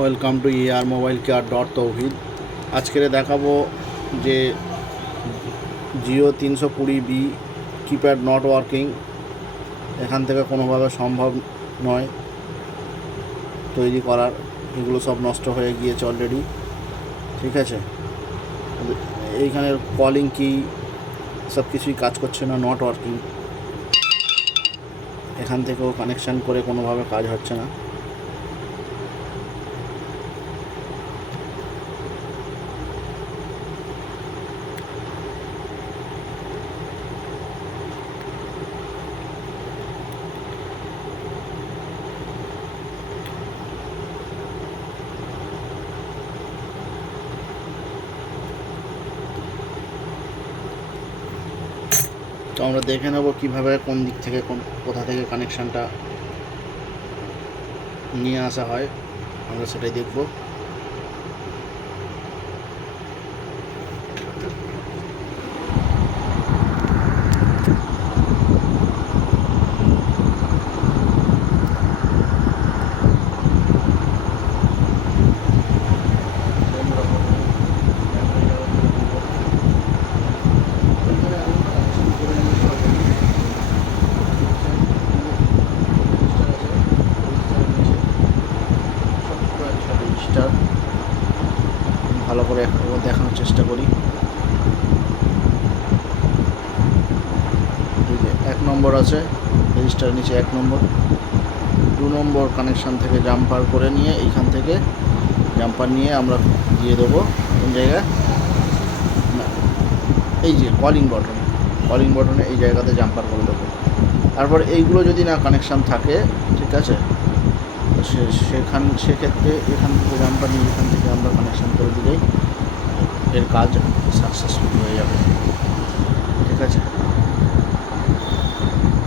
Welcome to your mobile care dot Tauhid. আজকে দেখাবো যে Jio 320B keypad not working, এখান থেকে কোনোভাবে সম্ভব নয় তৈরি করার। এগুলো সব নষ্ট হয়ে গিয়েছে অলরেডি, ঠিক আছে। এইখানের কলিং কি সব কিছুই কাজ করছে না, নট ওয়ার্কিং। এখান থেকেও কানেকশান করে কোনোভাবে কাজ হচ্ছে না। তো আমরা দেখে নেব কীভাবে কোন দিক থেকে কোথা থেকে কানেকশানটা নিয়ে আসা হয়, আমরা সেটাই দেখব। ভালো করে একবার দেখানোর চেষ্টা করি। এই যে 1 নম্বর আছে, রেজিস্টার নিচে 1 নম্বর। 2 নম্বর কানেকশান থেকে জাম্পার করে নিয়ে এইখান থেকে জাম্পার নিয়ে আমরা দিয়ে দেবো কোন জায়গায় না, এই যে কলিং বটনে এই জায়গাতে জাম্পার করে দেবো। তারপর এইগুলো যদি না কানেকশান থাকে, ঠিক আছে, তো সেক্ষেত্রে এখান থেকে জাম্পার নিয়ে এখান থেকে আমরা কানেকশান করে দিলেই এর কাজ সাকসেসফুল হয়ে যাবে, ঠিক আছে।